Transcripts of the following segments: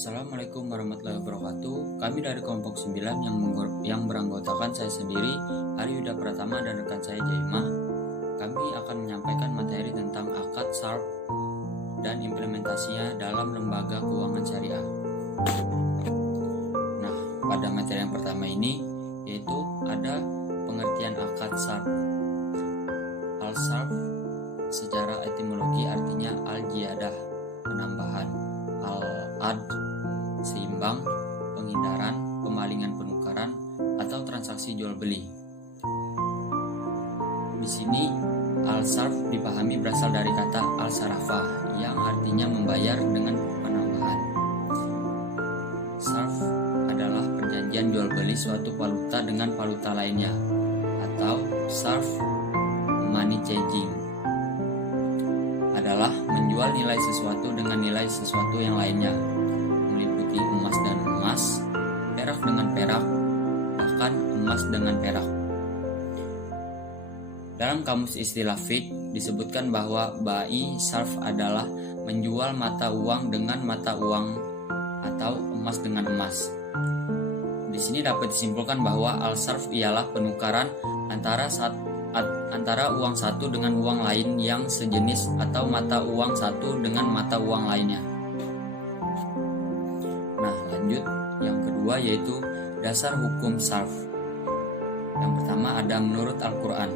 Assalamualaikum warahmatullahi wabarakatuh. Kami dari kelompok 9 yang beranggotakan saya sendiri, Ari Yuda Pratama dan rekan saya Jaimah. Kami akan menyampaikan materi tentang akad SARF dan implementasinya dalam lembaga keuangan syariah. Nah, pada materi yang pertama ini yaitu ada pengertian akad SARF. Al-SARF secara etimologi artinya al-jiyadah, penambahan, al-ad, seimbang, penghindaran, pemalingan penukaran, atau transaksi jual beli. Di sini al-sarf dipahami berasal dari kata al-sarafah yang artinya membayar dengan penambahan. Sarf adalah perjanjian jual beli suatu valuta dengan valuta lainnya, atau sarf money changing adalah menjual nilai sesuatu dengan nilai sesuatu yang lainnya, meliputi emas dan emas, perak dengan perak, bahkan emas dengan perak. Dalam kamus istilah fiqh disebutkan bahwa bai sarf adalah menjual mata uang dengan mata uang atau emas dengan emas. Di sini dapat disimpulkan bahwa al-sarf ialah penukaran antara uang satu dengan uang lain yang sejenis atau mata uang satu dengan mata uang lainnya. Nah, lanjut yang kedua yaitu dasar hukum sarf. Yang pertama ada menurut Al-Quran.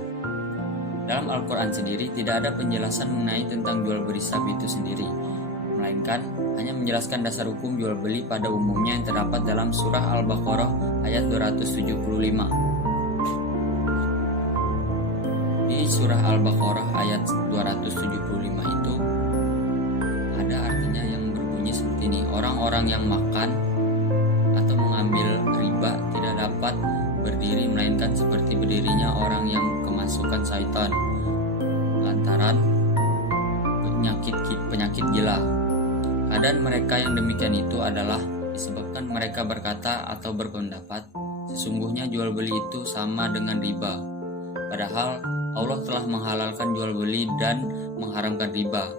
Dalam Al-Quran sendiri tidak ada penjelasan mengenai tentang jual beli sarf itu sendiri, melainkan hanya menjelaskan dasar hukum jual beli pada umumnya yang terdapat dalam surah Al-Baqarah ayat 275. Di surah Al-Baqarah ayat 275 itu ada artinya yang berbunyi seperti ini: orang-orang yang makan atau mengambil riba tidak dapat berdiri melainkan seperti berdirinya orang yang kemasukan syaitan lantaran penyakit gila. Keadaan mereka yang demikian itu adalah disebabkan mereka berkata atau berpendapat sesungguhnya jual beli itu sama dengan riba, padahal Allah telah menghalalkan jual beli dan mengharamkan riba.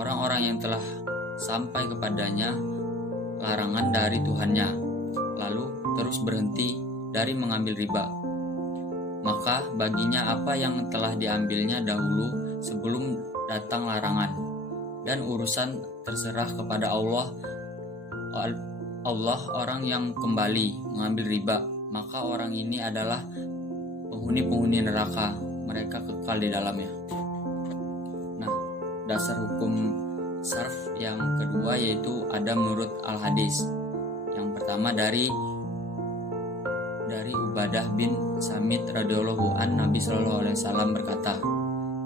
Orang-orang yang telah sampai kepadanya larangan dari Tuhannya, lalu terus berhenti dari mengambil riba, maka baginya apa yang telah diambilnya dahulu sebelum datang larangan, dan urusan terserah kepada Allah. Orang yang kembali mengambil riba, maka orang ini adalah penghuni neraka, mereka kekal di dalamnya. Nah, dasar hukum sarf yang kedua yaitu ada menurut Al-Hadis. Yang pertama dari Ubadah bin Samit radhiyallahu an, Nabi sallallahu alaihi wasallam berkata,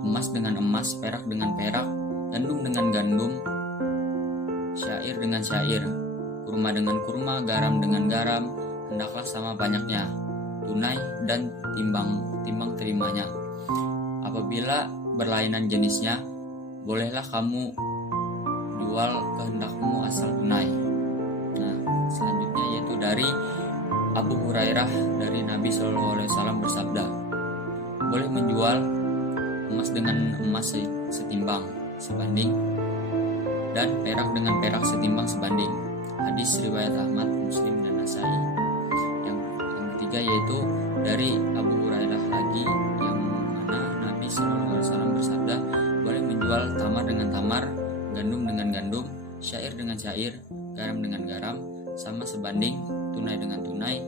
emas dengan emas, perak dengan perak, gandum dengan gandum, syair dengan syair, kurma dengan kurma, garam dengan garam, hendaklah sama banyaknya, tunai dan timbang terimanya. Apabila berlainan jenisnya, bolehlah kamu jual kehendakmu asal tunai. Nah, selanjutnya yaitu dari Abu Hurairah dari Nabi SAW bersabda, boleh menjual emas dengan emas setimbang sebanding dan perak dengan perak setimbang sebanding. Hadis riwayat Ahmad, Muslim, dan Nasai. Yang ketiga yaitu dari Abu Hurairah lagi, yang mana Nabi SAW bersabda, boleh menjual tamar dengan tamar, gandum dengan gandum, syair dengan syair, garam dengan garam, sama sebanding, tunai dengan tunai.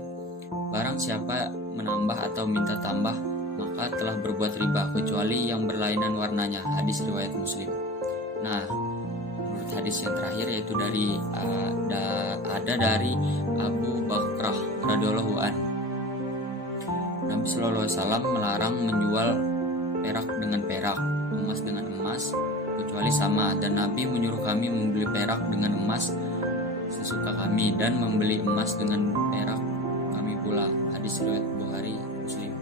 Barang siapa menambah atau minta tambah, maka telah berbuat riba kecuali yang berlainan warnanya. Hadis riwayat Muslim. Nah, menurut hadis yang terakhir yaitu dari Abu Bakrah radhiyallahu an, Nabi sallallahu alaihi wasallam melarang menjual perak dengan perak, emas dengan emas, kecuali sama, dan Nabi menyuruh kami membeli perak dengan emas sesuka kami dan membeli emas dengan perak kami pula. Hadis riwayat Bukhari, Muslim.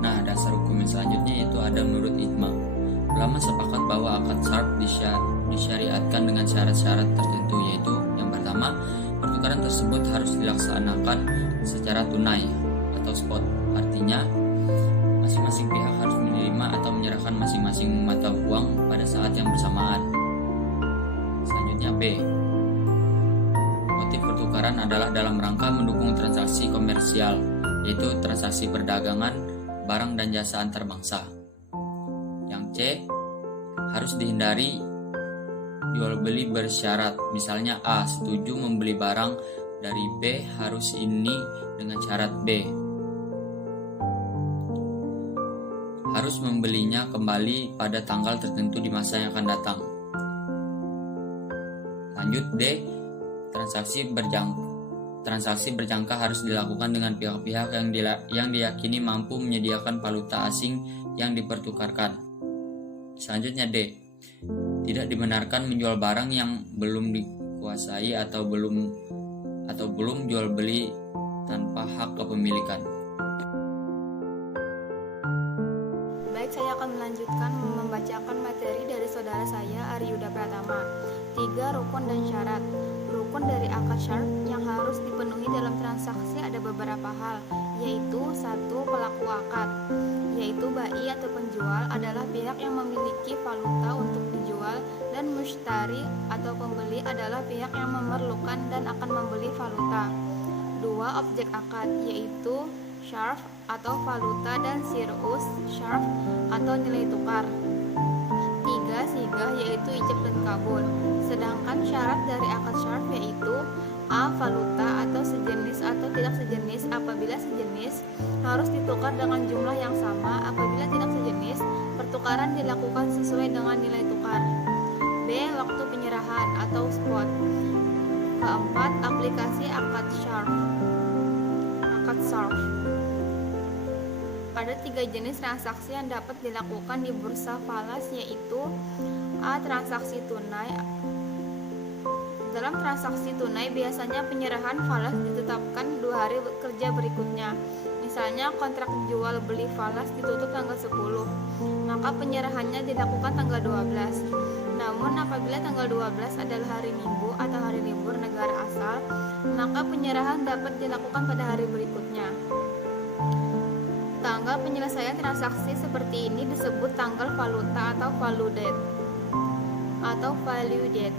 Nah, dasar hukum yang selanjutnya yaitu ada menurut ijma. Ulama sepakat bahwa akad sarf disyariatkan dengan syarat-syarat tertentu, yaitu yang pertama, pertukaran tersebut harus dilaksanakan secara tunai atau spot. Artinya masing-masing pihak harus menerima atau menyerahkan masing-masing mata uang pada saat yang bersamaan. Selanjutnya B, pertukaran adalah dalam rangka mendukung transaksi komersial, yaitu transaksi perdagangan, barang dan jasa antar bangsa. Yang C, harus dihindari jual beli bersyarat. Misalnya A, setuju membeli barang dari B harus ini dengan syarat B. Harus membelinya kembali pada tanggal tertentu di masa yang akan datang. Lanjut D, transaksi berjangka harus dilakukan dengan pihak-pihak yang diyakini mampu menyediakan valuta asing yang dipertukarkan. Selanjutnya D, tidak dibenarkan menjual barang yang belum dikuasai atau belum jual beli tanpa hak kepemilikan. Baik, saya akan melanjutkan membacakan materi dari saudara saya Ari Yuda Pratama. 3. Rukun dan syarat. Rukun dari akad syarf yang harus dipenuhi dalam transaksi ada beberapa hal, yaitu 1. Pelaku akad, yaitu bai atau penjual adalah pihak yang memiliki valuta untuk dijual, dan mushtari atau pembeli adalah pihak yang memerlukan dan akan membeli valuta. 2. Objek akad, yaitu syarf atau valuta dan sirus syarf atau nilai tukar. 3. Sigah, yaitu ijab dan kabul. Sedangkan syarat dari akad syarf yaitu A. Valuta atau sejenis atau tidak sejenis. Apabila sejenis, harus ditukar dengan jumlah yang sama. Apabila tidak sejenis, pertukaran dilakukan sesuai dengan nilai tukar. B. Waktu penyerahan atau spot. Keempat, aplikasi akad syarf. Ada 3 jenis transaksi yang dapat dilakukan di bursa falas, yaitu A. Transaksi tunai. Dalam transaksi tunai biasanya penyerahan falas ditetapkan 2 hari kerja berikutnya. Misalnya kontrak jual beli falas ditutup tanggal 10, maka penyerahannya dilakukan tanggal 12. Namun apabila tanggal 12 adalah hari Minggu atau hari libur negara asal, maka penyerahan dapat dilakukan pada hari berikutnya. Tanggal penyelesaian transaksi seperti ini disebut tanggal valuta atau value date.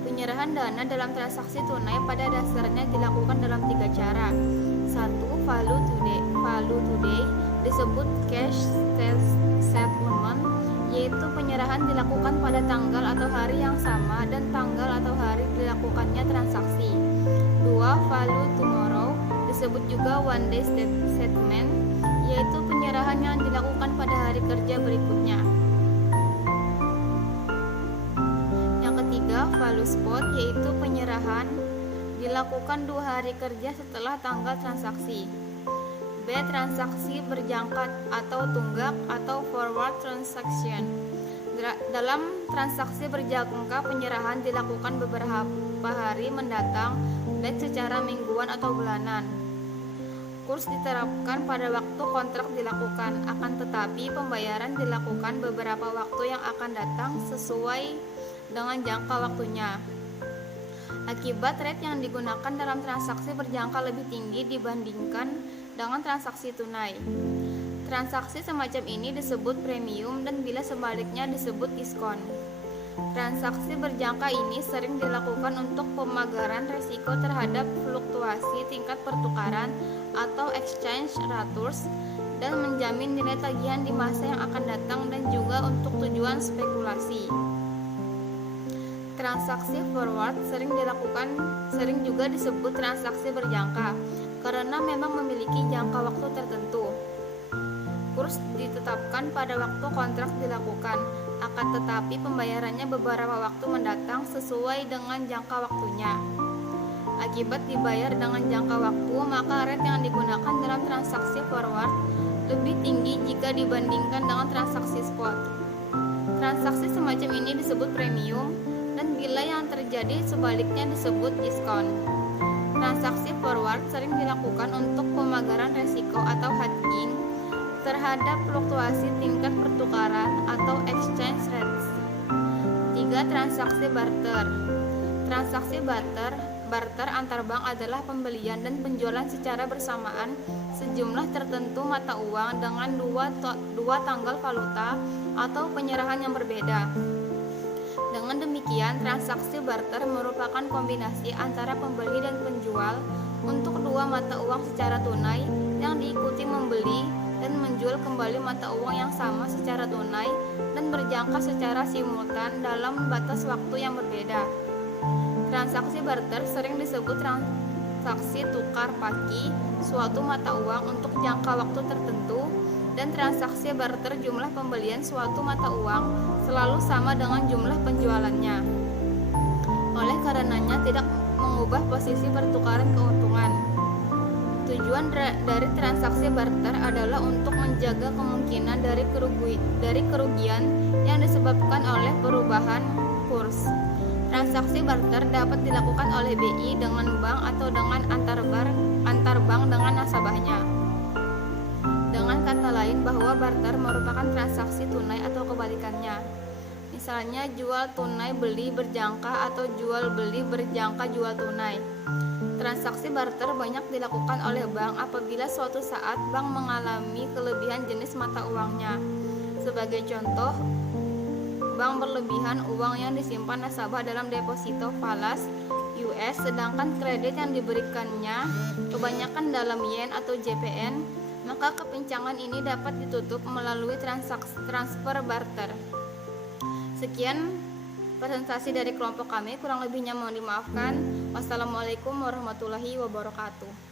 Penyerahan dana dalam transaksi tunai pada dasarnya dilakukan dalam 3 cara. 1. Value today disebut cash settlement, yaitu penyerahan dilakukan pada tanggal atau hari yang sama dan tanggal atau hari dilakukannya transaksi. 2. Value tomorrow disebut juga one day settlement, yaitu penyerahan yang dilakukan pada hari kerja berikutnya. Yang ketiga, value spot, yaitu penyerahan dilakukan 2 hari kerja setelah tanggal transaksi. B. Transaksi berjangka atau tunggak atau forward transaction. Dalam transaksi berjangka, penyerahan dilakukan beberapa hari mendatang, baik secara mingguan atau bulanan. Kurs diterapkan pada waktu kontrak dilakukan, akan tetapi pembayaran dilakukan beberapa waktu yang akan datang sesuai dengan jangka waktunya. Akibat rate yang digunakan dalam transaksi berjangka lebih tinggi dibandingkan dengan transaksi tunai. Transaksi semacam ini disebut premium dan bila sebaliknya disebut diskon. Transaksi berjangka ini sering dilakukan untuk pemagaran risiko terhadap fluktuasi tingkat pertukaran atau exchange rates dan menjamin nilai tagihan di masa yang akan datang dan juga untuk tujuan spekulasi. Transaksi forward sering juga disebut transaksi berjangka karena memang memiliki jangka waktu tertentu. Kurs ditetapkan pada waktu kontrak dilakukan, akan tetapi pembayarannya beberapa waktu mendatang sesuai dengan jangka waktunya. Akibat dibayar dengan jangka waktu, maka rate yang digunakan dalam transaksi forward lebih tinggi jika dibandingkan dengan transaksi spot. Transaksi semacam ini disebut premium, dan bila yang terjadi sebaliknya disebut diskon. Transaksi forward sering dilakukan untuk pemagaran resiko atau hedging terhadap fluktuasi tingkat pertukaran atau exchange rates. 3. Transaksi barter. Transaksi barter antar bank adalah pembelian dan penjualan secara bersamaan sejumlah tertentu mata uang dengan dua tanggal valuta atau penyerahan yang berbeda. Dengan Dengan demikian, transaksi barter merupakan kombinasi antara pembeli dan penjual untuk dua mata uang secara tunai yang diikuti membeli dan menjual kembali mata uang yang sama secara tunai dan berjangka secara simultan dalam batas waktu yang berbeda. Transaksi barter sering disebut transaksi tukar paki suatu mata uang untuk jangka waktu tertentu, dan transaksi barter jumlah pembelian suatu mata uang selalu sama dengan jumlah penjualannya. Oleh karenanya tidak mengubah posisi pertukaran keuntungan. Tujuan dari transaksi barter adalah untuk menjaga kemungkinan dari kerugian yang disebabkan oleh perubahan kurs. Transaksi barter dapat dilakukan oleh BI dengan bank atau dengan antar bank dengan nasabahnya. Dengan kata lain, bahwa barter merupakan transaksi tunai atau kebalikannya. Misalnya jual tunai beli berjangka atau jual beli berjangka jual tunai. Transaksi barter banyak dilakukan oleh bank apabila suatu saat bank mengalami kelebihan jenis mata uangnya. Sebagai contoh, bank berlebihan uang yang disimpan nasabah dalam deposito falas US, sedangkan kredit yang diberikannya kebanyakan dalam yen atau JPN, maka kepincangan ini dapat ditutup melalui transfer barter. Sekian presentasi dari kelompok kami, kurang lebihnya mohon dimaafkan. Wassalamualaikum warahmatullahi wabarakatuh.